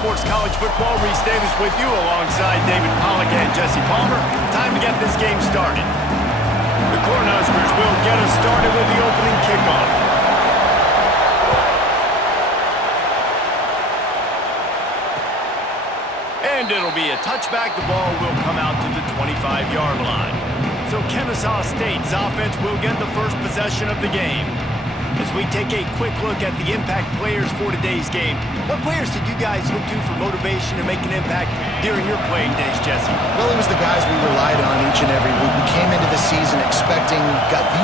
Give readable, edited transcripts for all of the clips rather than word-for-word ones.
Sports College Football. Reese Davis with you alongside David Pollack and Jesse Palmer. Time to get this game started. The Cornhuskers will get us started with the opening kickoff. And it'll be a touchback. The ball will come out to the 25-yard line. So Kennesaw State's offense will get the first possession of the game. As we take a quick look at the impact players for today's game, what players did you guys look to for motivation to make an impact during your playing days, Jesse? Well, it was the guys we relied on each and every week. We came into the season expecting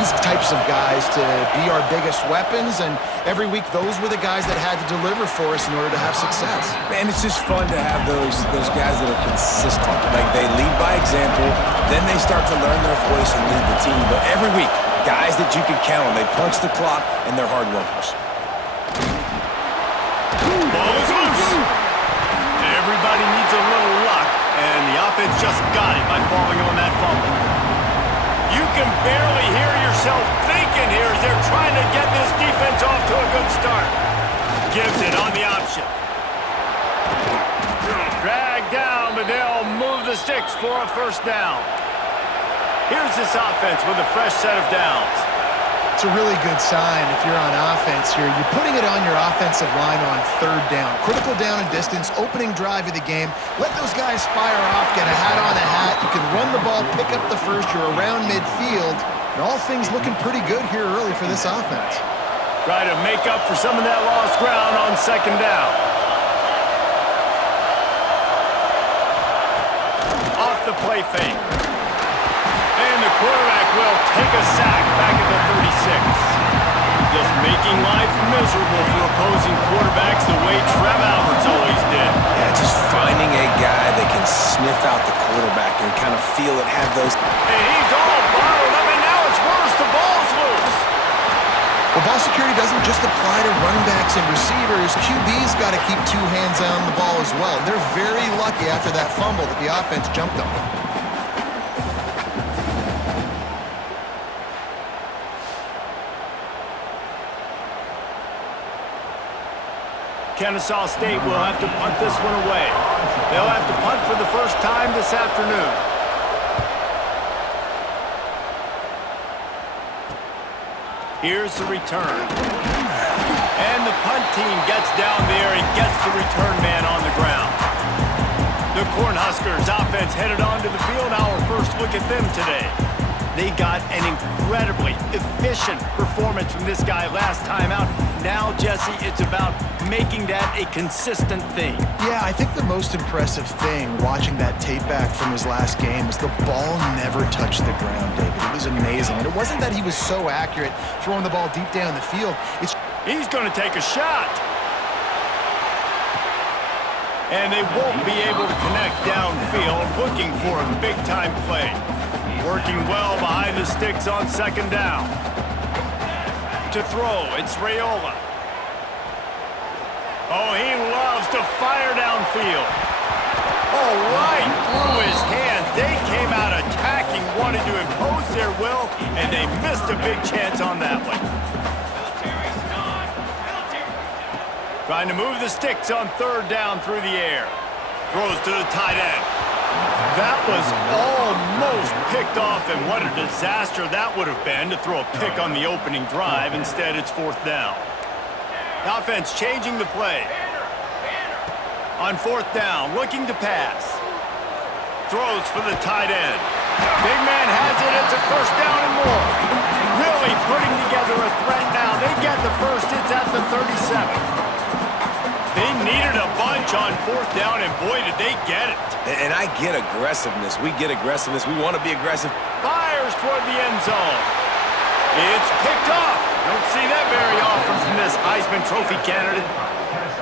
these types of guys to be our biggest weapons, and every week those were the guys that had to deliver for us in order to have success. Man, it's just fun to have those guys that are consistent. Like, they lead by example, then they start to learn their voice and lead the team. But every week, guys that you can count on. They punch the clock, and they're hard workers. Ball is loose. Everybody needs a little luck, and the offense just got it by falling on that fumble. You can barely hear yourself thinking here as they're trying to get this defense off to a good start. Gives it on the option. Drag down, but they'll move the sticks for a first down. Here's this offense with a fresh set of downs. It's a really good sign if you're on offense here. You're putting it on your offensive line on third down. Critical down and distance, opening drive of the game. Let those guys fire off, get a hat on a hat. You can run the ball, pick up the first. You're around midfield. And all things looking pretty good here early for this offense. Try to make up for some of that lost ground on second down. Off the play fake. And the quarterback will take a sack back at the 36. Just making life miserable for opposing quarterbacks the way Trev Alberts always did. Yeah, just finding a guy that can sniff out the quarterback and kind of feel it, have those. And he's all bottled up, and now it's worse. The ball's loose. Well, ball security doesn't just apply to running backs and receivers. QB's got to keep two hands on the ball as well. They're very lucky after that fumble that the offense jumped on them. Kennesaw State will have to punt this one away. They'll have to punt for the first time this afternoon. Here's the return. And the punt team gets down there and gets the return man on the ground. The Cornhuskers offense headed onto the field. Our first look at them today. They got an incredibly efficient performance from this guy last time out. Now, Jesse, it's about making that a consistent thing. Yeah, I think the most impressive thing watching that tape back from his last game is the ball never touched the ground, David. It was amazing. And it wasn't that he was so accurate throwing the ball deep down the field. He's going to take a shot. And they won't be able to connect downfield, looking for a big-time play. Working well behind the sticks on second down. To throw, it's Raiola. Oh, he loves to fire downfield. Oh, right through his hands. They came out attacking, wanted to impose their will, and they missed a big chance on that one. Trying to move the sticks on third down through the air. Throws to the tight end. That was almost picked off, and what a disaster that would have been to throw a pick on the opening drive. Instead, it's fourth down. Offense changing the play. On fourth down, looking to pass. Throws for the tight end. Big man has it. It's a first down and more. Really putting together a threat now. They get the first. It's at the 37. They needed a bunch on fourth down, and boy, did they get it. And I get aggressiveness. We get aggressiveness. We want to be aggressive. Fires toward the end zone. It's picked off. Don't see that very often from this Heisman Trophy candidate.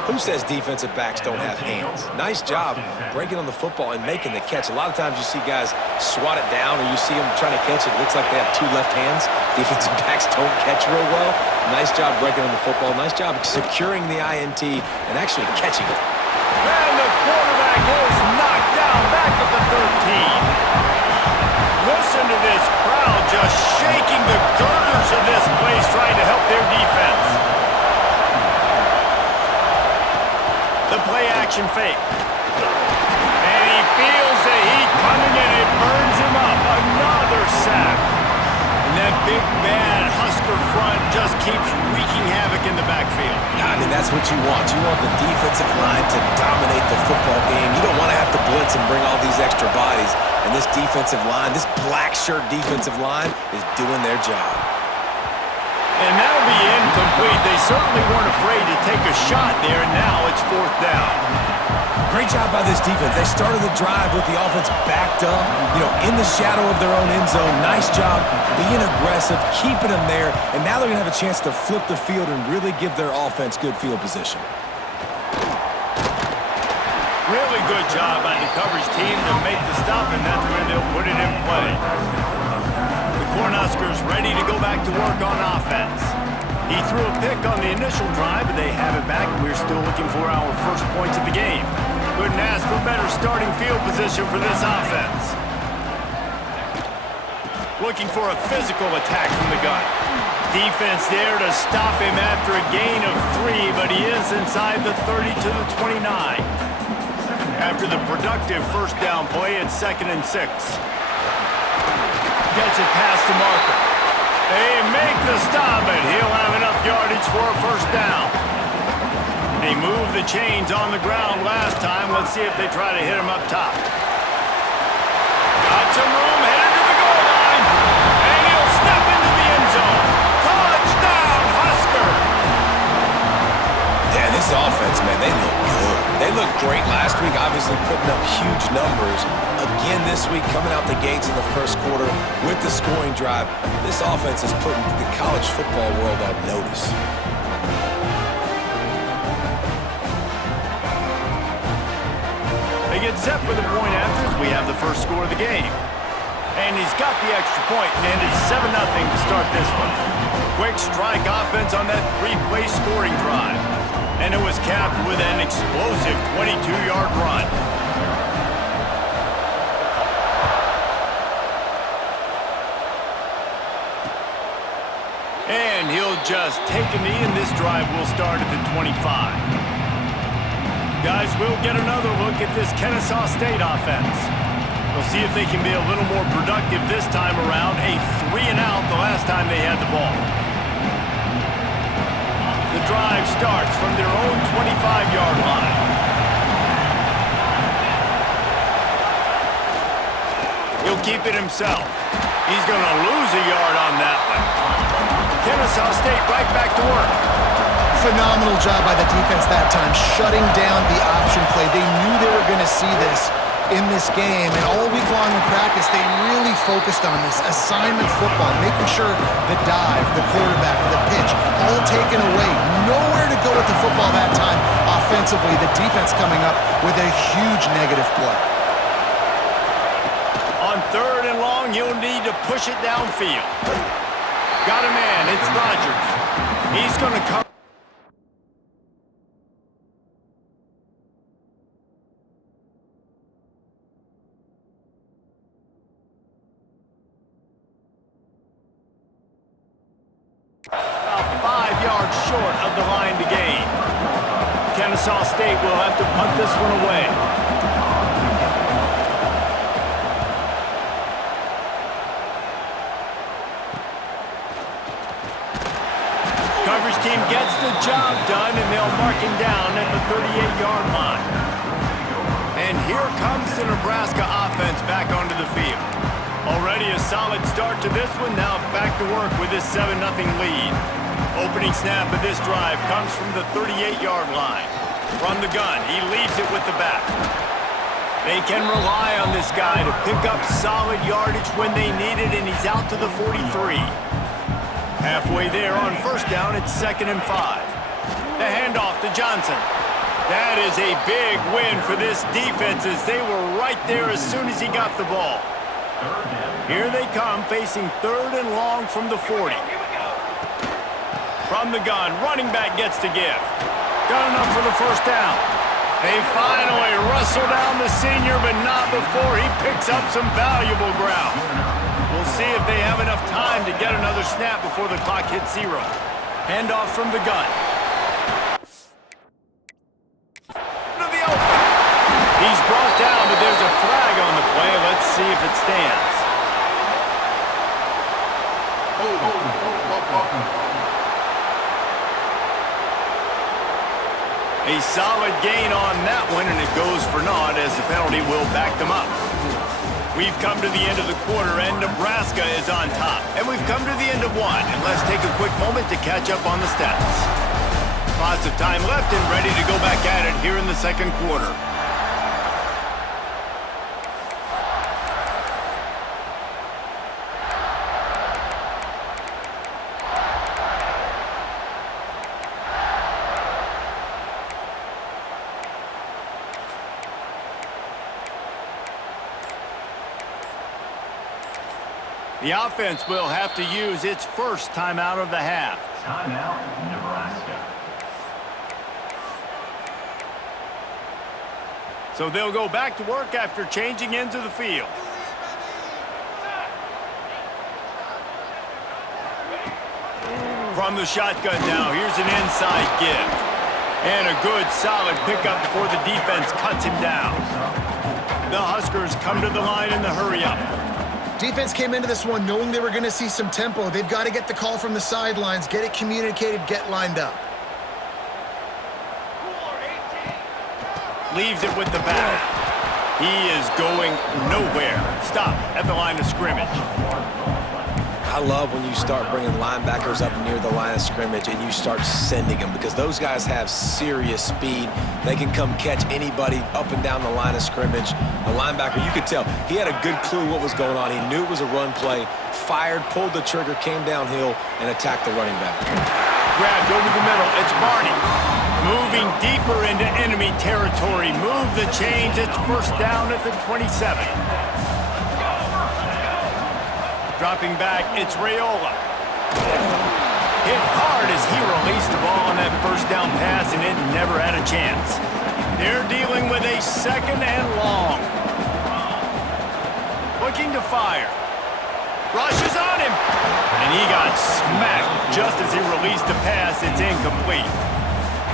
Who says defensive backs don't have hands? Nice job breaking on the football and making the catch. A lot of times you see guys swat it down, or you see them trying to catch it. It looks like they have two left hands. Defensive backs don't catch real well. Nice job breaking on the football. Nice job securing the INT and actually catching it. And the quarterback is knocked down back at the 13. Listen to this crowd just shaking the girders of this place, trying to help their defense. The play-action shape. And he feels the heat coming and it burns him up. Another sack. And that big, bad Husker front just keeps wreaking havoc in the backfield. I mean, that's what you want. You want the defensive line to dominate the football game. You don't want to have to blitz and bring all these extra bodies. And this defensive line, this black shirt defensive line, is doing their job. And that'll be incomplete. They certainly weren't afraid to take a shot there, and now it's 4th down. Great job by this defense. They started the drive with the offense backed up, in the shadow of their own end zone. Nice job being aggressive, keeping them there, and now they're going to have a chance to flip the field and really give their offense good field position. Really good job by the coverage team to make the stop, and that's where they'll put it in play. The Cornhuskers ready to go back to work on offense. He threw a pick on the initial drive, but they have it back, and we're still looking for our first points of the game. Couldn't ask for better starting field position for this offense. Looking for a physical attack from the gun. Defense there to stop him after a gain of 3, but he is inside the 30 to the 29. After the productive first down play, it's 2nd and 6. Gets it past the marker. They make the stop, and he'll have enough yardage for a first down. They moved the chains on the ground last time. Let's see if they try to hit him up top. Got some room, headed to the goal line, and he'll step into the end zone. Touchdown, Huskers! Yeah, this offense, man, they look good. They looked great last week, obviously putting up huge numbers. Again this week, coming out the gates in the first quarter with the scoring drive. This offense is putting the college football world on notice. They get set for the point after as we have the first score of the game. And he's got the extra point, and it's 7-0 to start this one. Quick strike offense on that 3-play scoring drive. And it was capped with an explosive 22-yard run. And he'll just take a knee, and this drive will start at the 25. Guys, we'll get another look at this Kennesaw State offense. We'll see if they can be a little more productive this time around. A 3-and-out the last time they had the ball. The drive starts from their own 25-yard line. He'll keep it himself. He's going to lose a yard on that one. Kennesaw State right back to work. Phenomenal job by the defense that time, shutting down the option play. They knew they were going to see this in this game, and all week long in practice, they really focused on this assignment football, making sure the dive, the quarterback, the pitch, all taken away. Nowhere to go with the football that time offensively. The defense coming up with a huge negative play. On 3rd and long, he'll need to push it downfield. Got a man, it's Rodgers. He's going to come. About 5 yards short of the line to gain. Kennesaw State will have to punt this one away. Coverage team gets the job done, and they'll mark him down at the 38-yard line. And here comes the Nebraska offense back onto the field. Already a solid start to this one. Now back to work with this 7-0 lead. Opening snap of this drive comes from the 38-yard line. From the gun, he leaves it with the back. They can rely on this guy to pick up solid yardage when they need it, and he's out to the 43. Halfway there on first down, it's 2nd and 5. The handoff to Johnson. That is a big win for this defense, as they were right there as soon as he got the ball. Here they come, facing 3rd and long from the 40. From the gun, running back gets to give. Got enough for the first down. They finally wrestle down the senior, but not before he picks up some valuable ground. We'll see if they have enough time to get another snap before the clock hits 0. Handoff from the gun. To the open. He's brought down, but there's a flag on the play. Let's see if it stands. A solid gain on that one, and it goes for naught as the penalty will back them up. We've come to the end of the quarter, and Nebraska is on top. And we've come to the end of one, and let's take a quick moment to catch up on the stats. Lots of time left and ready to go back at it here in the second quarter. The offense will have to use its first timeout of the half. Timeout, Nebraska. So they'll go back to work after changing into the field. From the shotgun now, here's an inside give. And a good, solid pickup before the defense cuts him down. The Huskers come to the line in the hurry-up. Defense came into this one knowing they were going to see some tempo. They've got to get the call from the sidelines, get it communicated, get lined up. Leaves it with the back. He is going nowhere. Stop at the line of scrimmage. I love when you start bringing linebackers up near the line of scrimmage and you start sending them, because those guys have serious speed. They can come catch anybody up and down the line of scrimmage. The linebacker, you could tell, he had a good clue what was going on. He knew it was a run play, fired, pulled the trigger, came downhill, and attacked the running back. Grabbed over the middle. It's Barney. Moving deeper into enemy territory. Move the chains. It's first down at the 27. Dropping back, it's Raiola. Hit hard as he released the ball on that first down pass, and it never had a chance. They're dealing with a second and long. Looking to fire. Rushes on him. And he got smacked just as he released the pass. It's incomplete.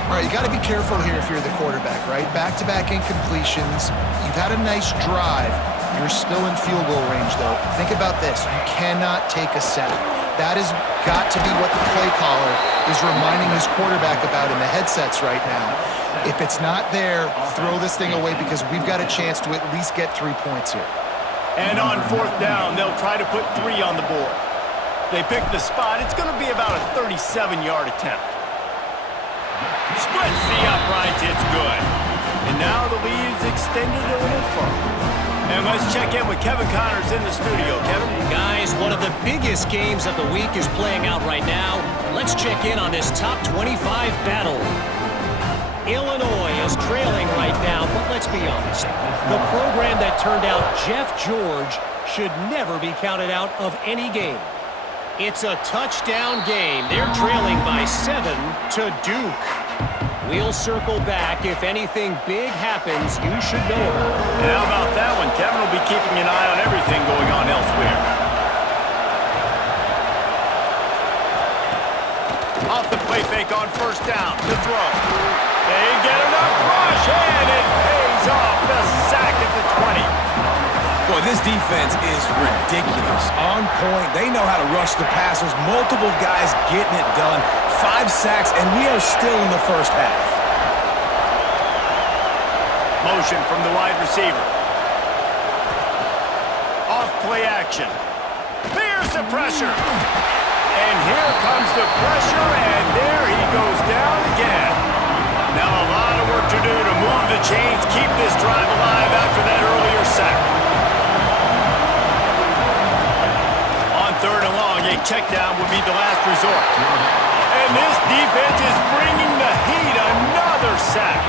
All right, you got to be careful here if you're the quarterback, right? Back-to-back incompletions. You've had a nice drive. You're still in field goal range, though. Think about this. You cannot take a sack. That has got to be what the play caller is reminding his quarterback about in the headsets right now. If it's not there, throw this thing away, because we've got a chance to at least get 3 points here. And on fourth down, they'll try to put 3 on the board. They pick the spot. It's going to be about a 37-yard attempt. Splits the uprights. It's good. And now the lead is extended a little further. And let's check in with Kevin Connors in the studio. Kevin? Guys, one of the biggest games of the week is playing out right now. Let's check in on this top 25 battle. Illinois is trailing right now, but let's be honest. The program that turned out Jeff George should never be counted out of any game. It's a touchdown game. They're trailing by 7 to Duke. We'll circle back. If anything big happens, you should know about it. And how about that one? Kevin will be keeping an eye on everything going on elsewhere. Off the play fake on first down to throw. They get enough rush, and it pays off. The sack at the 20. Boy, this defense is ridiculous. On point. They know how to rush the passers. Multiple guys getting it done. 5 sacks, and we are still in the first half. Motion from the wide receiver. Off play action. There's the pressure. And here comes the pressure, and there he goes down again. Now a lot of work to do to move the chains, keep this drive alive after that earlier sack. On third and long, a check down would be the last resort. And this defense is bringing the heat. Another sack.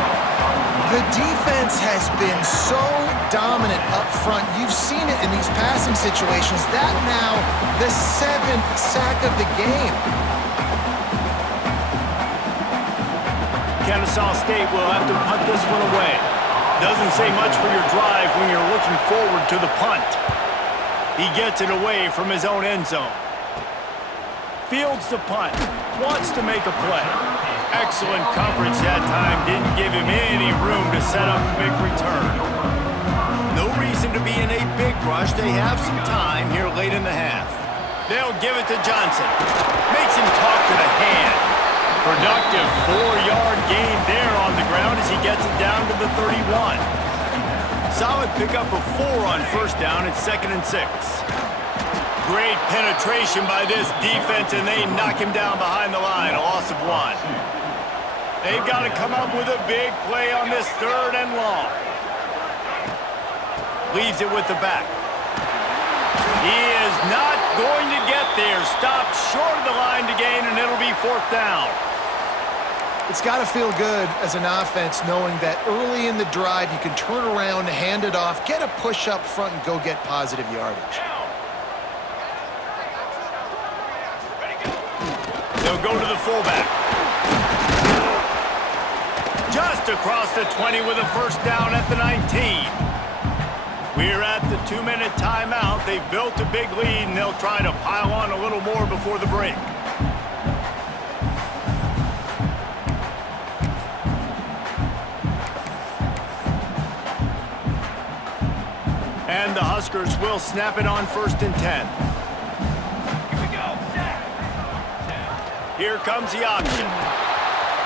The defense has been so dominant up front. You've seen it in these passing situations. That now the 7th sack of the game. Kennesaw State will have to punt this one away. Doesn't say much for your drive when you're looking forward to the punt. He gets it away from his own end zone. Fields the punt. Wants to make a play. Excellent coverage that time. Didn't give him any room to set up a big return. to be in a big rush. They have some time here late in the half. They'll give it to Johnson. Makes him talk to the hand. Productive 4-yard gain there on the ground as he gets it down to the 31. Solid pickup of 4 on first down at 2nd and 6. Great penetration by this defense, and they knock him down behind the line, a loss of 1. They've got to come up with a big play on this 3rd and long. Leaves it with the back. He is not going to get there. Stopped short of the line to gain, and it'll be 4th down. It's got to feel good as an offense knowing that early in the drive you can turn around, hand it off, get a push up front, and go get positive yardage. They'll go to the fullback. Just across the 20 with a first down at the 19. We're at the 2-minute timeout. They've built a big lead, and they'll try to pile on a little more before the break. And the Huskers will snap it on 1st and 10. Here comes the option.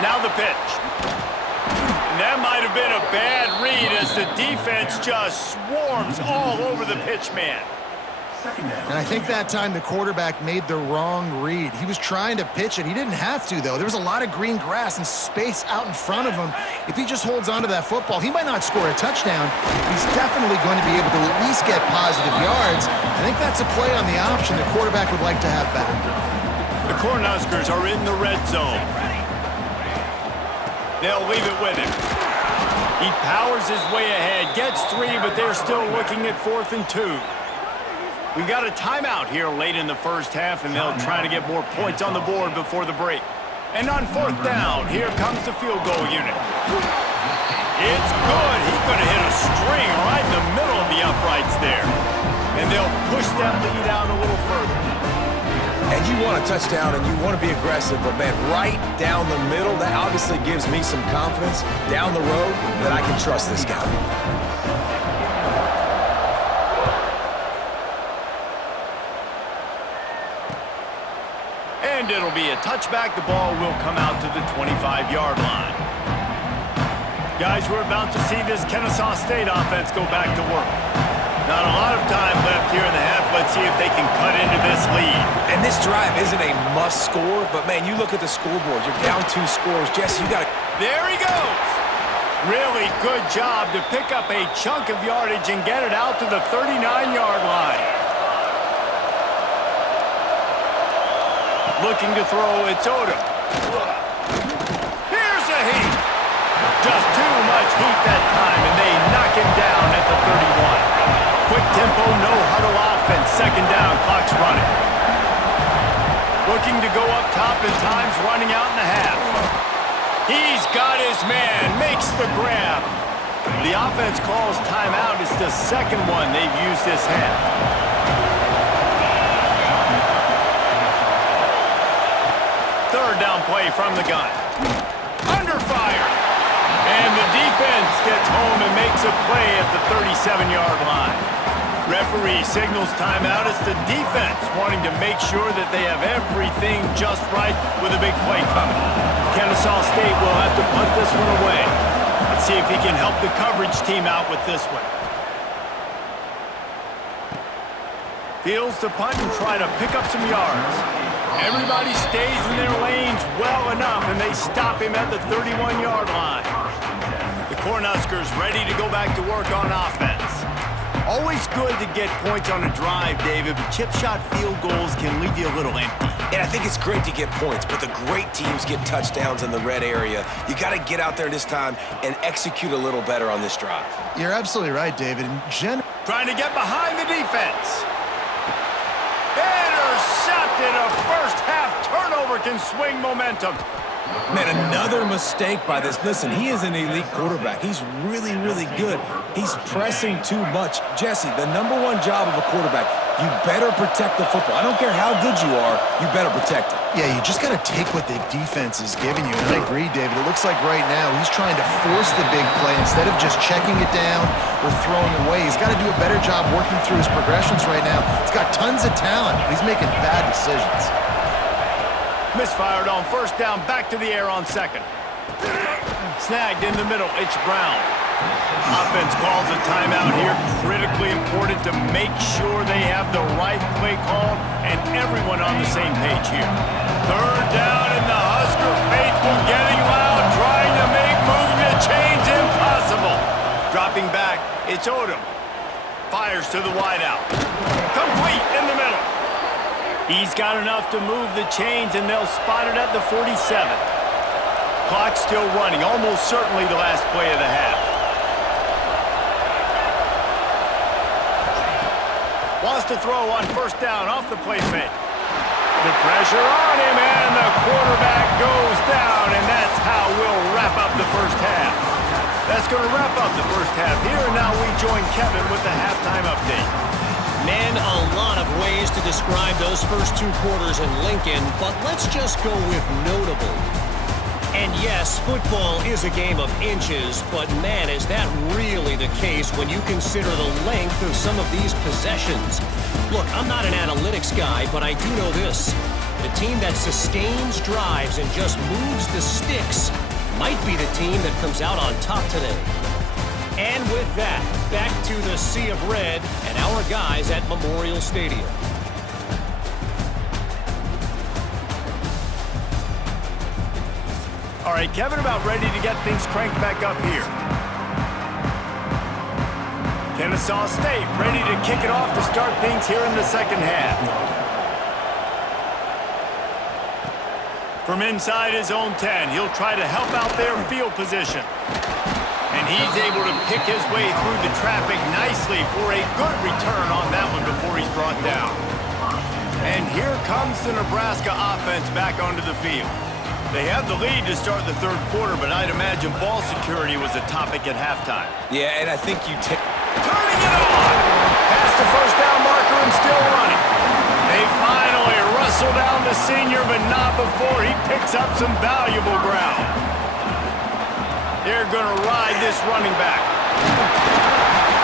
Now the pitch. And that might have been a bad read as the defense just swarms all over the pitch man. And I think that time the quarterback made the wrong read. He was trying to pitch it. He didn't have to, though. There was a lot of green grass and space out in front of him. If he just holds on to that football, he might not score a touchdown. He's definitely going to be able to at least get positive yards. I think that's a play on the option the quarterback would like to have back. The Cornhuskers are in the red zone. They'll leave it with him. He powers his way ahead, gets 3, but they're still looking at 4th and 2. We got a timeout here late in the first half, and they'll try to get more points on the board before the break. And on 4th down, here comes the field goal unit. It's good. He could have hit a string right in the middle of the uprights there. And they'll push that lead out a little further. And you want a touchdown and you want to be aggressive, but man, right down the middle, that obviously gives me some confidence down the road that I can trust this guy. And it'll be a touchback. The ball will come out to the 25-yard line. Guys, we're about to see this Kennesaw State offense go back to work. Not a lot of time left here in the half. Let's see if they can cut into this lead. And this drive isn't a must score, but man, you look at the scoreboard. You're down 2 scores. Jesse, you got to... There he goes. Really good job to pick up a chunk of yardage and get it out to the 39-yard line. Looking to throw, it's Odom. Here's a heat. Just too much heat that time, and they knock him down at the 31. Quick tempo, no huddle offense. 2nd down, clock's running. Looking to go up top, and time's running out in the half. He's got his man, makes the grab. The offense calls timeout. It's the 2nd one they've used this half. Third down play from the gun. Under fire. And the defense gets home and makes a play at the 37-yard line. Referee signals timeout. It's the defense wanting to make sure that they have everything just right with a big play coming. Kennesaw State will have to punt this one away. Let's see if he can help the coverage team out with this one. Fields the punt and try to pick up some yards. Everybody stays in their lanes well enough, and they stop him at the 31-yard line. The Cornhuskers ready to go back to work on offense. Always good to get points on a drive, David, but chip shot field goals can leave you a little empty. And I think it's great to get points, but the great teams get touchdowns in the red area. You got to get out there this time and execute a little better on this drive. You're absolutely right, David. Trying to get behind the defense. Intercepted. A first-half turnover can swing momentum. Man, another mistake by this. Listen, he is an elite quarterback. He's really, really good. He's pressing too much. Jesse, the #1 job of a quarterback, You better protect the football. I don't care how good you are, you better protect it. Yeah, you just got to take what the defense is giving you. And I agree, David. It looks like right now he's trying to force the big play instead of just checking it down or throwing away. He's got to do a better job working through his progressions right now. He's got tons of talent, but he's making bad decisions. Misfired on first down, back to the air on second. Snagged in the middle, it's Brown. Offense calls a timeout here. Critically important to make sure they have the right play called and everyone on the same page here. Third down and the Husker faithful getting loud, trying to make moving the chains impossible. Dropping back, it's Odom. Fires to the wideout. Complete in the middle. He's got enough to move the chains, and they'll spot it at the 47. Clock still running, almost certainly the last play of the half. Wants to throw on first down off the play fake. The pressure on him, and the quarterback goes down, and that's how we'll wrap up the first half. That's going to wrap up the first half here, and now we join Kevin with the halftime update. Man, a lot of ways to describe those first 2 quarters in Lincoln, but let's just go with notable. And yes, football is a game of inches, but man, is that really the case when you consider the length of some of these possessions. Look, I'm not an analytics guy, but I do know this. The team that sustains drives and just moves the sticks might be the team that comes out on top today. And with that, back to the Sea of Red and our guys at Memorial Stadium. All right, Kevin, about ready to get things cranked back up here. Kennesaw State ready to kick it off to start things here in the second half. From inside his own 10, he'll try to help out their field position. And he's able to pick his way through the traffic nicely for a good return on that one before he's brought down. And here comes the Nebraska offense back onto the field. They have the lead to start the third quarter, but I'd imagine ball security was a topic at halftime. Yeah, and I think you take... Turning it on! Past the first down marker and still running. They finally wrestle down the senior, but not before he picks up some valuable ground. They're going to ride this running back.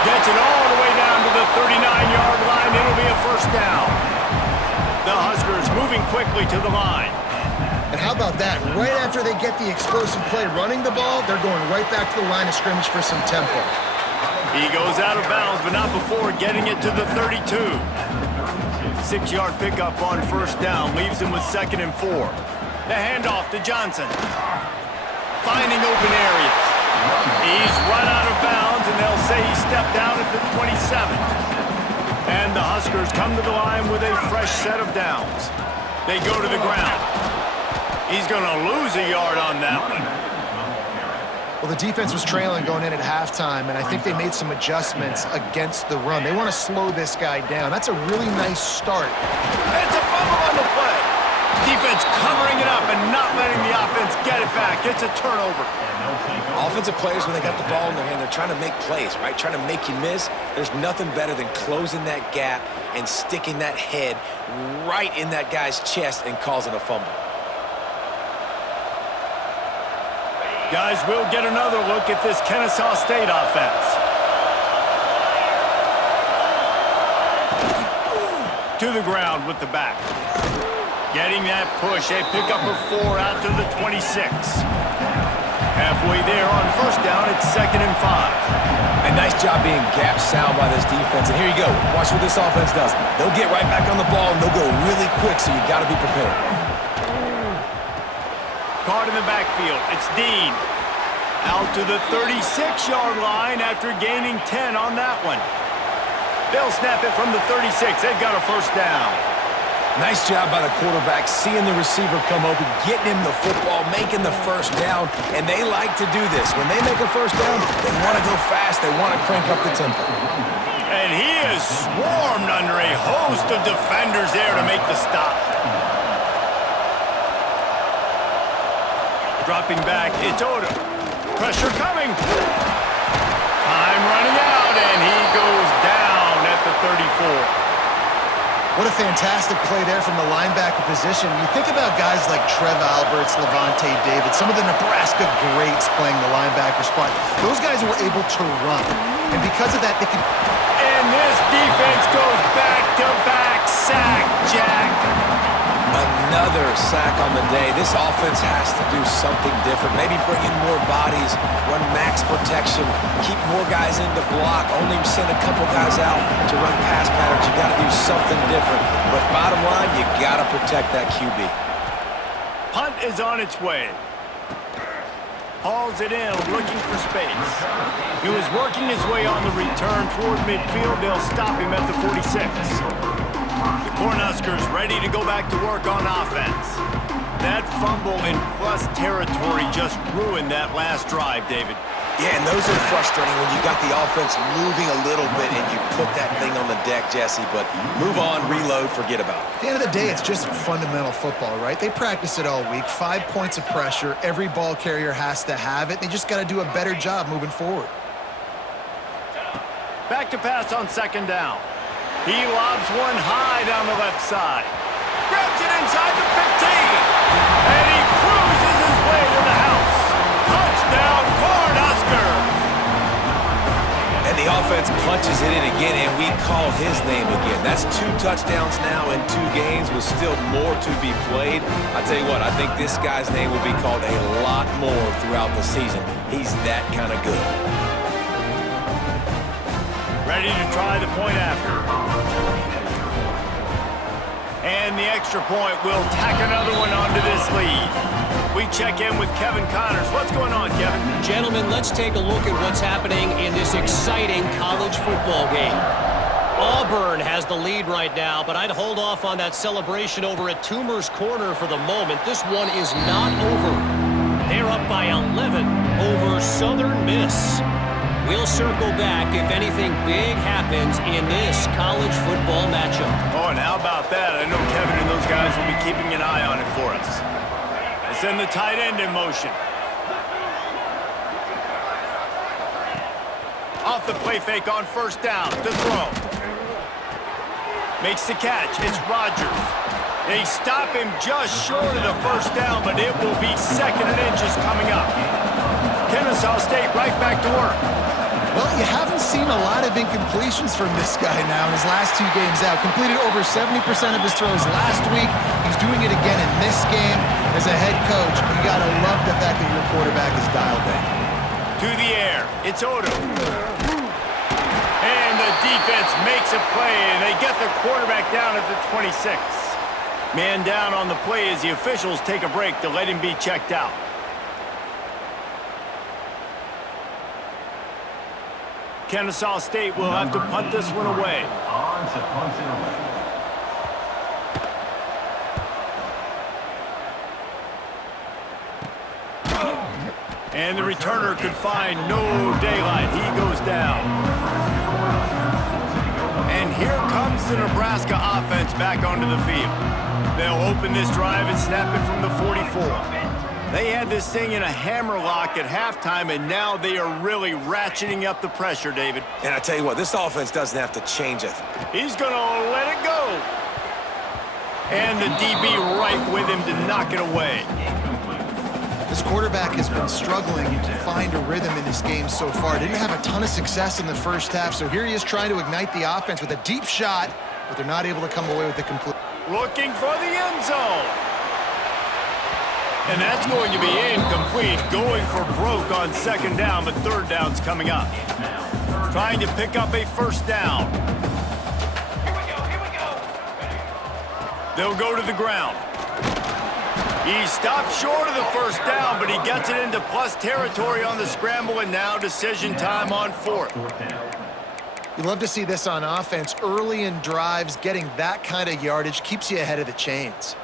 Gets it all the way down to the 39-yard line. It'll be a first down. The Huskers moving quickly to the line. And how about that? Right after they get the explosive play running the ball, they're going right back to the line of scrimmage for some tempo. He goes out of bounds, but not before getting it to the 32. 6-yard pickup on first down leaves him with 2nd and 4. The handoff to Johnson. Finding open areas. He's run out of bounds, and they'll say he stepped out at the 27. And the Huskers come to the line with a fresh set of downs. They go to the ground. He's going to lose a yard on that one. Well, the defense was trailing going in at halftime, and I think they made some adjustments against the run. They want to slow this guy down. That's a really nice start. It's a fumble on the play. Defense covering it up and not letting the offense get it back. It's a turnover. Offensive players, when they got the ball in their hand, they're trying to make plays, right? Trying to make you miss. There's nothing better than closing that gap and sticking that head right in that guy's chest and causing a fumble. Guys, we'll get another look at this Kennesaw State offense. To the ground with the back. Getting that push, a pickup of 4 out to the 26. Halfway there on first down, it's 2nd and 5. A nice job being gap sound by this defense. And here you go. Watch what this offense does. They'll get right back on the ball, and they'll go really quick, so you got to be prepared. Caught in the backfield. It's Dean. Out to the 36-yard line after gaining 10 on that one. They'll snap it from the 36. They've got a first down. Nice job by the quarterback, seeing the receiver come open, getting him the football, making the first down, and they like to do this. When they make a first down, they want to go fast. They want to crank up the tempo. And he is swarmed under a host of defenders there to make the stop. Dropping back, it's Odom. Pressure coming. Time running out, and he goes down at the 34. What a fantastic play there from the linebacker position. You think about guys like Trev Alberts, Levante David, some of the Nebraska greats playing the linebacker spot. Those guys were able to run. And because of that, they could... And this defense goes back-to-back sack, Jack. Another sack on the day. This offense has to do something different. Maybe bring in more bodies, run max protection, keep more guys in to block, only send a couple guys out to run pass patterns. You got to do something different. But bottom line, you got to protect that QB. Punt is on its way. Hauls it in, looking for space. He was working his way on the return toward midfield. They'll stop him at the 46. The Cornhuskers ready to go back to work on offense. That fumble in plus territory just ruined that last drive, David. Yeah, and those are frustrating when you got the offense moving a little bit and you put that thing on the deck, Jesse, but move on, reload, forget about it. At the end of the day, it's just fundamental football, right? They practice it all week. 5 points of pressure. Every ball carrier has to have it. They just got to do a better job moving forward. Back to pass on second down. He lobs one high down the left side. Grabs it inside the 15. And he cruises his way to the house. Touchdown, Cornhuskers! And the offense punches it in again, and we call his name again. That's 2 touchdowns now in 2 games with still more to be played. I tell you what, I think this guy's name will be called a lot more throughout the season. He's that kind of good. Ready to try the point after. And the extra point will tack another one onto this lead. We check in with Kevin Connors. What's going on, Kevin? Gentlemen, let's take a look at what's happening in this exciting college football game. Auburn has the lead right now, but I'd hold off on that celebration over at Toomer's Corner for the moment. This one is not over. They're up by 11 over Southern Miss. We'll circle back if anything big happens in this college football matchup. Oh, and how about that? I know Kevin and those guys will be keeping an eye on it for us. They send the tight end in motion. Off the play fake on first down. To throw. Makes the catch. It's Rogers. They stop him just short of the first down, but it will be 2nd and inches coming up. Kennesaw State right back to work. Well, you haven't seen a lot of incompletions from this guy now in his last 2 games out. Completed over 70% of his throws last week. He's doing it again in this game. As a head coach, you got to love the fact that your quarterback is dialed in. To the air. It's Odo. And the defense makes a play, and they get the quarterback down at the 26. Man down on the play as the officials take a break to let him be checked out. Kennesaw State will have to punt this one away. On to punt it away. And the returner could find no daylight. He goes down. And here comes the Nebraska offense back onto the field. They'll open this drive and snap it from the 44. They had this thing in a hammerlock at halftime, and now they are really ratcheting up the pressure, David. And I tell you what, this offense doesn't have to change it. He's going to let it go. And the DB right with him to knock it away. This quarterback has been struggling to find a rhythm in this game so far. Didn't have a ton of success in the first half, so here he is trying to ignite the offense with a deep shot, but they're not able to come away with the complete. Looking for the end zone. And that's going to be incomplete. Going for broke on 2nd down, but 3rd down's coming up. Trying to pick up a 1st down. Here we go. They'll go to the ground. He stopped short of the 1st down, but he gets it into plus territory on the scramble, and now decision time on 4th. You love to see this on offense. Early in drives, getting that kind of yardage keeps you ahead of the chains.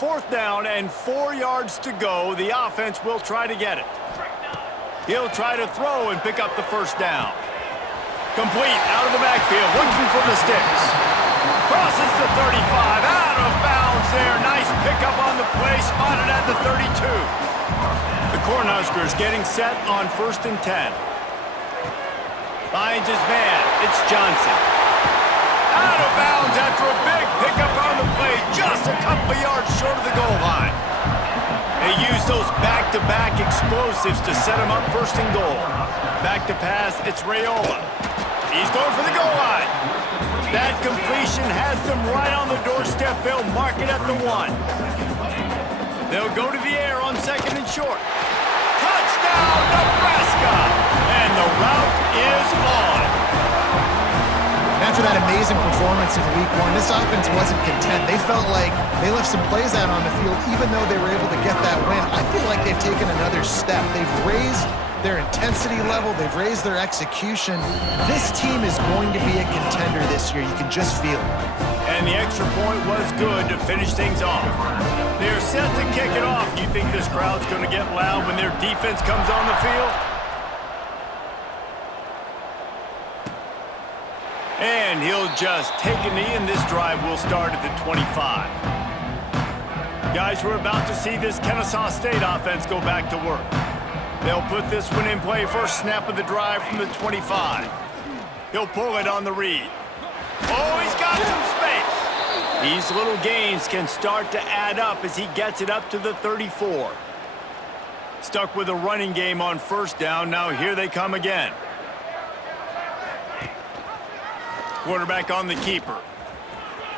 4th down and 4 yards to go. The offense will try to get it. He'll try to throw and pick up the 1st down. Complete out of the backfield, looking for the sticks. Crosses the 35, out of bounds there. Nice pickup on the play, spotted at the 32. The Cornhuskers getting set on 1st and 10. Finds his man. It's Johnson. Out of bounds after a big pickup a yard short of the goal line. They use those back-to-back explosives to set him up first and goal. Back to pass, it's Raiola. He's going for the goal line. That completion has them right on the doorstep. They'll mark it at the 1. They'll go to the air on second and short. Touchdown, Nebraska! And the route is on. After that amazing performance in Week 1, this offense wasn't content. They felt like they left some plays out on the field, even though they were able to get that win. I feel like they've taken another step. They've raised their intensity level. They've raised their execution. This team is going to be a contender this year. You can just feel it. And the extra point was good to finish things off. They're set to kick it off. You think this crowd's going to get loud when their defense comes on the field? And he'll just take a knee, and this drive will start at the 25. Guys, we're about to see this Kennesaw State offense go back to work. They'll put this one in play first snap of the drive from the 25. He'll pull it on the read. Oh, he's got some space. These little gains can start to add up as he gets it up to the 34. Stuck with a running game on first down. Now here they come again. Quarterback on the keeper.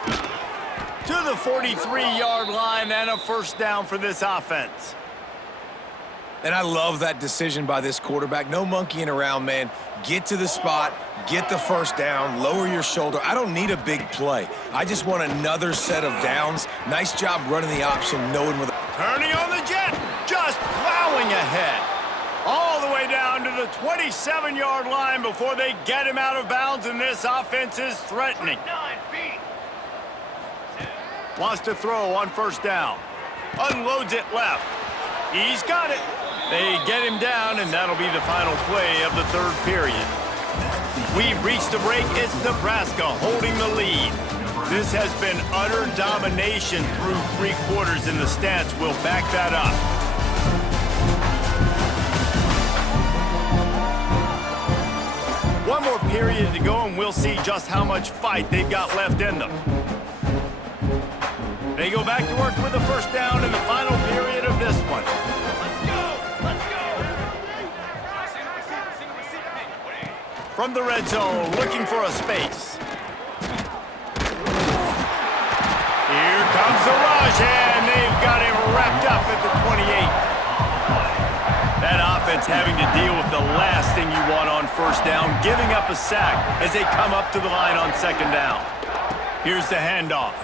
To the 43-yard line and a first down for this offense. And I love that decision by this quarterback. No monkeying around, man. Get to the spot, get the first down, lower your shoulder. I don't need a big play. I just want another set of downs. Nice job running the option, knowing where the... Turning on the jet, just plowing ahead. All the way down to the 27-yard line before they get him out of bounds, and this offense is threatening. Wants to throw on first down. Unloads it left. He's got it. They get him down, and that'll be the final play of the third period. We've reached the break. It's Nebraska holding the lead. This has been utter domination through 3 quarters, and the stats will back that up. One more period to go, and we'll see just how much fight they've got left in them. They go back to work with the first down in the final period of this one. From the red zone, looking for a space. Here comes the rush, and they've got him wrapped up at the 28. That offense having to deal with the last thing you want on first down, giving up a sack as they come up to the line on second down. Here's the handoff.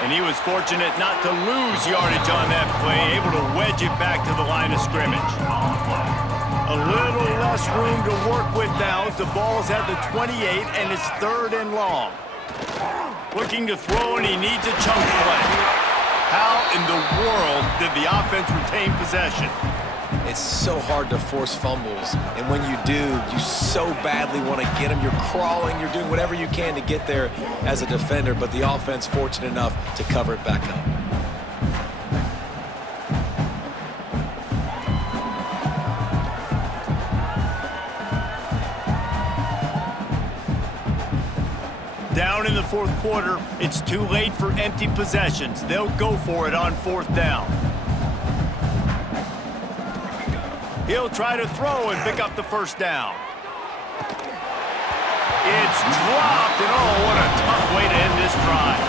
And he was fortunate not to lose yardage on that play, able to wedge it back to the line of scrimmage. A little less room to work with now as the ball's at the 28 and it's 3rd and long. Looking to throw, and he needs a chunk play. How in the world did the offense retain possession? It's so hard to force fumbles, and when you do, you so badly want to get them. You're crawling, you're doing whatever you can to get there as a defender, but the offense fortunate enough to cover it back up. Down in the 4th quarter, it's too late for empty possessions. They'll go for it on 4th down. He'll try to throw and pick up the first down. It's dropped, and oh, what a tough way to end this drive.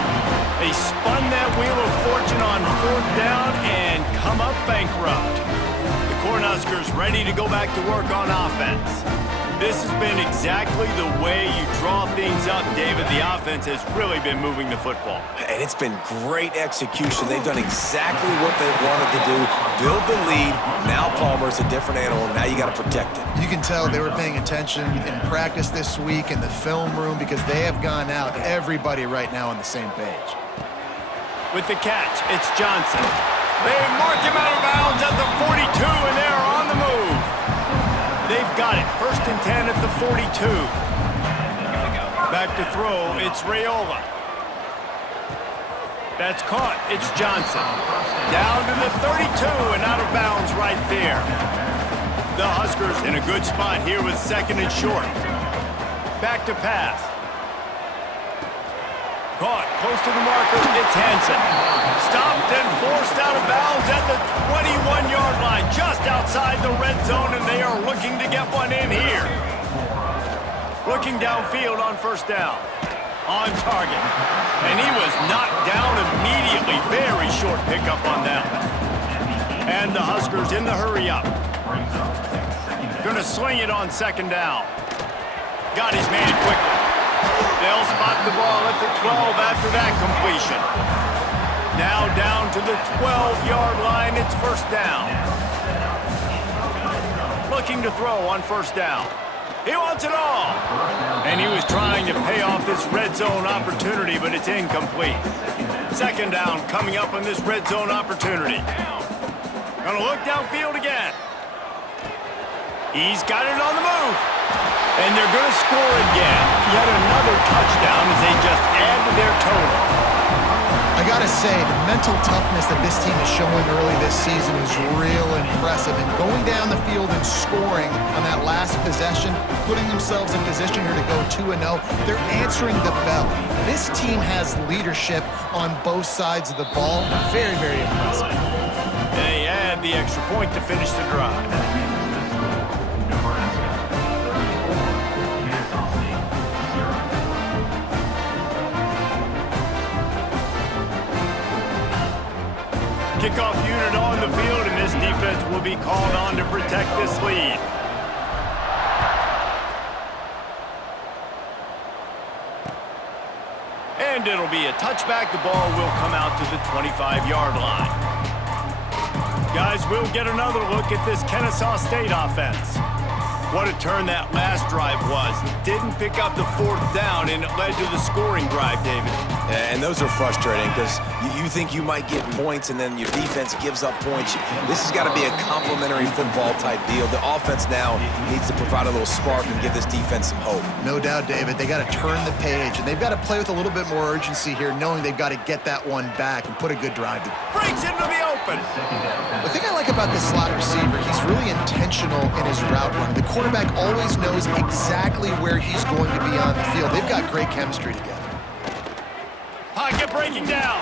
They spun that wheel of fortune on 4th down and come up bankrupt. The Cornhuskers ready to go back to work on offense. This has been exactly the way you draw things up, David. The offense has really been moving the football. And it's been great execution. They've done exactly what they wanted to do. Build the lead. Now Palmer's a different animal. Now you got to protect it. You can tell they were paying attention in practice this week in the film room because they have gone out, everybody right now on the same page. With the catch, it's Johnson. They mark him out of bounds at the 42, and they're on the move. They've got it. 1st and 10 at the 42. Back to throw, it's Raiola. That's caught. It's Johnson. Down to the 32 and out of bounds right there. The Huskers in a good spot here with 2nd and short. Back to pass. Caught close to the marker. It's Hansen. Stopped and forced out of bounds at the 21-yard line, just outside the red zone, and they are looking to get one in here. Looking downfield on first down. On target. And he was knocked down immediately. Very short pickup on that. And the Huskers in the hurry up. Gonna swing it on second down. Got his man quickly. They'll spot the ball at the 12 after that completion. Now down to the 12-yard line. It's first down. Looking to throw on first down. He wants it all. And he was trying to pay off this red zone opportunity, but it's incomplete. Second down coming up on this red zone opportunity. Gonna look downfield again. He's got it on the move. And they're going to score again. Yet another touchdown as they just add to their total. I got to say, the mental toughness that this team is showing early this season is real impressive. And going down the field and scoring on that last possession, putting themselves in position here to go 2-0, they're answering the bell. This team has leadership on both sides of the ball. Very, very impressive. They add the extra point to finish the drive. Kickoff unit on the field, and this defense will be called on to protect this lead. And it'll be a touchback. The ball will come out to the 25-yard line. Guys, we'll get another look at this Kennesaw State offense. What a turn that last drive was. Didn't pick up the fourth down, and it led to the scoring drive, David. And those are frustrating because you think you might get points and then your defense gives up points. This has got to be a complementary football type deal. The offense now needs to provide a little spark and give this defense some hope. No doubt, David. They got to turn the page, and they've got to play with a little bit more urgency here, knowing they've got to get that one back and put a good drive. Breaks into the open. The thing I like about this slot receiver, he's really intentional in his route running. The quarterback always knows exactly where he's going to be on the field. They've got great chemistry together. Pocket breaking down.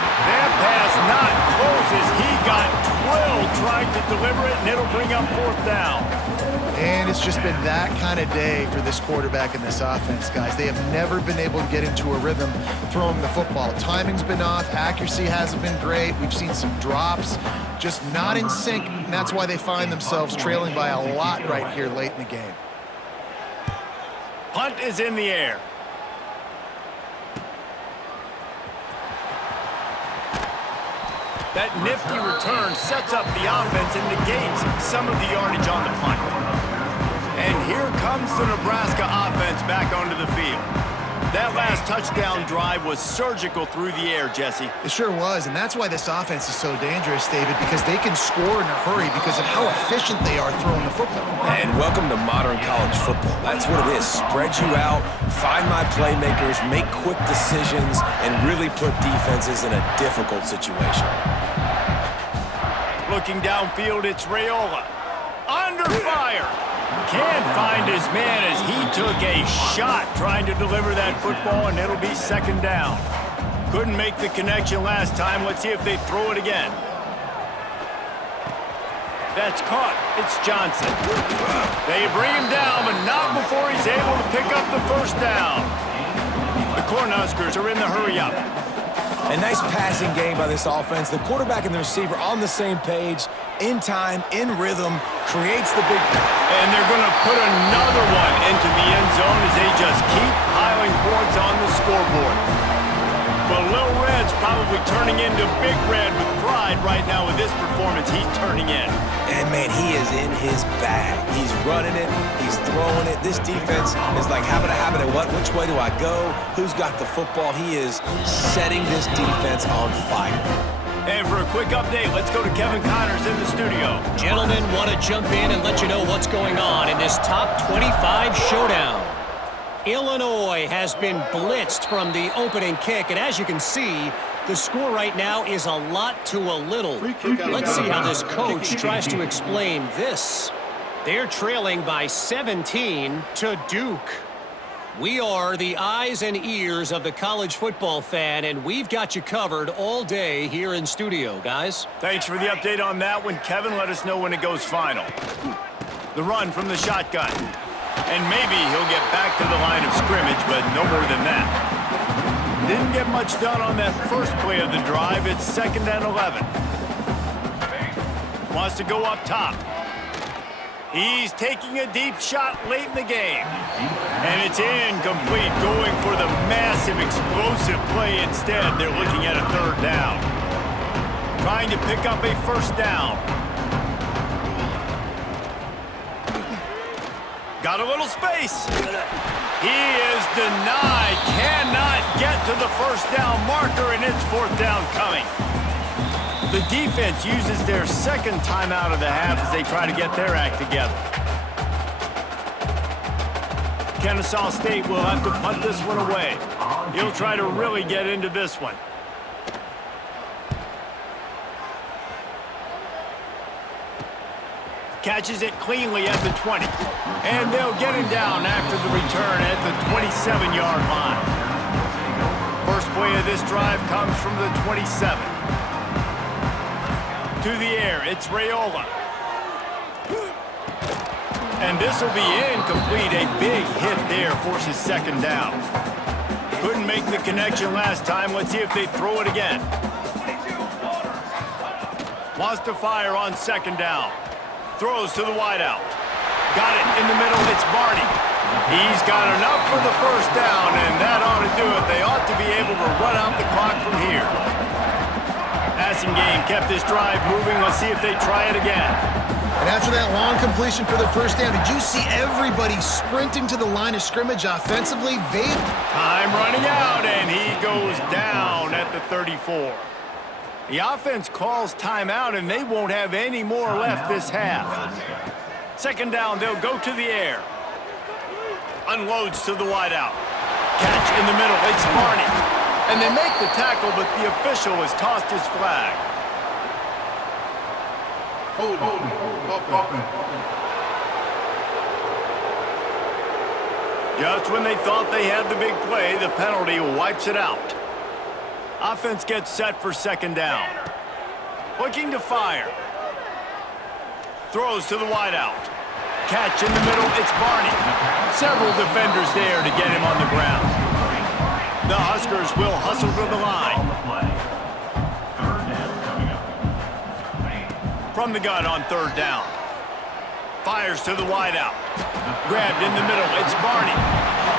That pass not close as he got drilled trying to deliver it, and it'll bring up fourth down. And it's just been that kind of day for this quarterback and this offense, guys. They have never been able to get into a rhythm throwing the football. Timing's been off. Accuracy hasn't been great. We've seen some drops, just not in sync, and that's why they find themselves trailing by a lot right here late in the game. Punt is in the air. That nifty return sets up the offense and negates some of the yardage on the punt. And here comes the Nebraska offense back onto the field. That last touchdown drive was surgical through the air, Jesse. It sure was, and that's why this offense is so dangerous, David, because they can score in a hurry because of how efficient they are throwing the football. And welcome to modern college football. That's what it is. Spread you out, find my playmakers, make quick decisions, and really put defenses in a difficult situation. Looking downfield, it's Raiola. Under fire. Can't find his man as he took a shot trying to deliver that football, and it'll be second down. Couldn't make the connection last time. Let's see if they throw it again. That's caught. It's Johnson. They bring him down, but not before he's able to pick up the first down. The Cornhuskers are in the hurry-up. A nice passing game by this offense. The quarterback and the receiver on the same page, in time, in rhythm, creates the big... And they're going to put another one into the end zone as they just keep piling points on the scoreboard. But Lil Red's probably turning into Big Red with pride right now with this performance he's turning in. And, man, he is in his bag. He's running it. He's throwing it. This defense is like, habit, which way do I go? Who's got the football? He is setting this defense on fire. And for a quick update, let's go to Kevin Connors in the studio. Gentlemen, want to jump in and let you know what's going on in this top 25 showdown. Illinois has been blitzed from the opening kick, and as you can see, the score right now is a lot to a little. Let's see how this coach tries to explain this. They're trailing by 17 to Duke. We are the eyes and ears of the college football fan, and we've got you covered all day here in studio, guys. Thanks for the update on that one, Kevin. Let us know when it goes final. The run from the shotgun. And maybe he'll get back to the line of scrimmage, but no more than that. Didn't get much done on that first play of the drive. It's 2nd and 11. Wants to go up top. He's taking a deep shot late in the game. And it's incomplete, going for the massive, explosive play instead. They're looking at a 3rd down. Trying to pick up a 1st down. Got a little space. He is denied. Cannot get to the 1st down marker, and it's 4th down coming. The defense uses their 2nd timeout of the half as they try to get their act together. Kennesaw State will have to punt this one away. He'll try to really get into this one. Catches it cleanly at the 20. And they'll get him down after the return at the 27-yard line. First play of this drive comes from the 27. To the air, it's Raiola. And this will be incomplete. A big hit there forces 2nd down. Couldn't make the connection last time. Let's see if they throw it again. Wants to fire on 2nd down. Throws to the wideout. Got it in the middle. It's Barney. He's got enough for the 1st down, and that ought to do it. They ought to be able to run out the clock from here. Passing game kept this drive moving. Let's see if they try it again. And after that long completion for the 1st down, did you see everybody sprinting to the line of scrimmage offensively? Time running out, and he goes down at the 34. The offense calls timeout, and they won't have any more left this half. 2nd down, they'll go to the air. Unloads to the wideout. Catch in the middle, it's Barney. And they make the tackle, but the official has tossed his flag. Just when they thought they had the big play, the penalty wipes it out. Offense gets set for 2nd down. Looking to fire. Throws to the wideout. Catch in the middle, it's Barney. Several defenders there to get him on the ground. The Huskers will hustle to the line. From the gun on 3rd down. Fires to the wideout. Grabbed in the middle, it's Barney.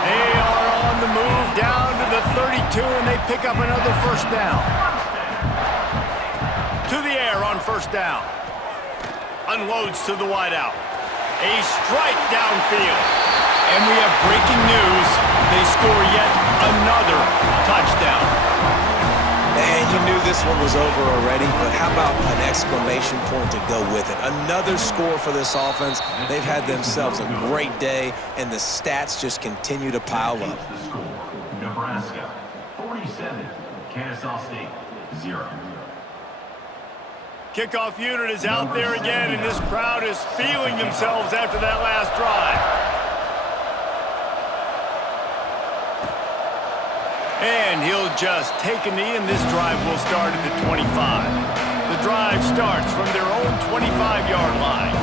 They are on the move down to the 32, and they pick up another 1st down. To the air on 1st down. Unloads to the wideout. A strike downfield. And we have breaking news. They score yet another touchdown. And you knew this one was over already, but how about an exclamation point to go with it? Another score for this offense. They've had themselves a great day, and the stats just continue to pile up. Nebraska 47, Kennesaw State 0. Kickoff unit is out there again, and this crowd is feeling themselves after that last drive. And he'll just take a knee, and this drive will start at the 25. The drive starts from their own 25-yard line.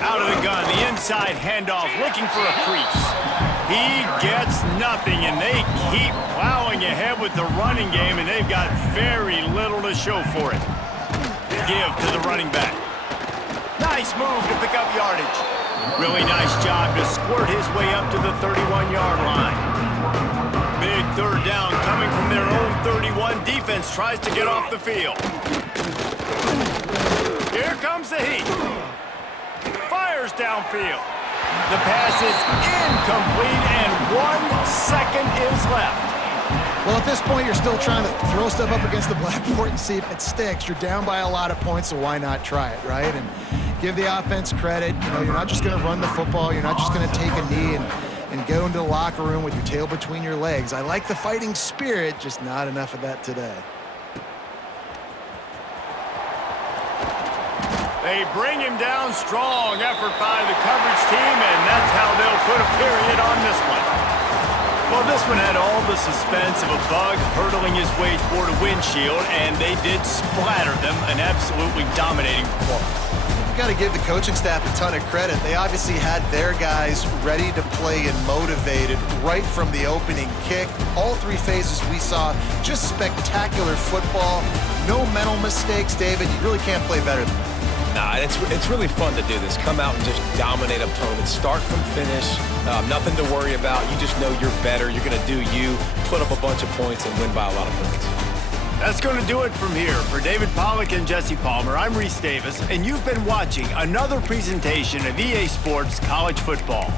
Out of the gun, the inside handoff, looking for a crease. He gets nothing, and they keep plowing ahead with the running game, and they've got very little to show for it. Give to the running back. Nice move to pick up yardage. Really nice job to squirt his way up to the 31-yard line. Big 3rd down coming from their own 31. Defense tries to get off the field. Here comes the heat. Fires downfield. The pass is incomplete, and 1 second is left. Well, at this point, you're still trying to throw stuff up against the blackboard and see if it sticks. You're down by a lot of points, so why not try it, right? And give the offense credit. You know, you're not just going to run the football. You're not just going to take a knee and go into the locker room with your tail between your legs. I like the fighting spirit, just not enough of that today. They bring him down. Strong effort by the coverage team, and that's how they'll put a period on this one. Well, this one had all the suspense of a bug hurtling his way toward a windshield, and they did splatter them, an absolutely dominating performance. You've got to give the coaching staff a ton of credit. They obviously had their guys ready to play and motivated right from the opening kick. All three phases we saw, just spectacular football. No mental mistakes, David. You really can't play better than that. Nah, it's really fun to do this. Come out and just dominate opponents. Start from finish. Nothing to worry about. You just know you're better. You're going to do you, put up a bunch of points, and win by a lot of points. That's going to do it from here. For David Pollack and Jesse Palmer, I'm Reese Davis, and you've been watching another presentation of EA Sports College Football.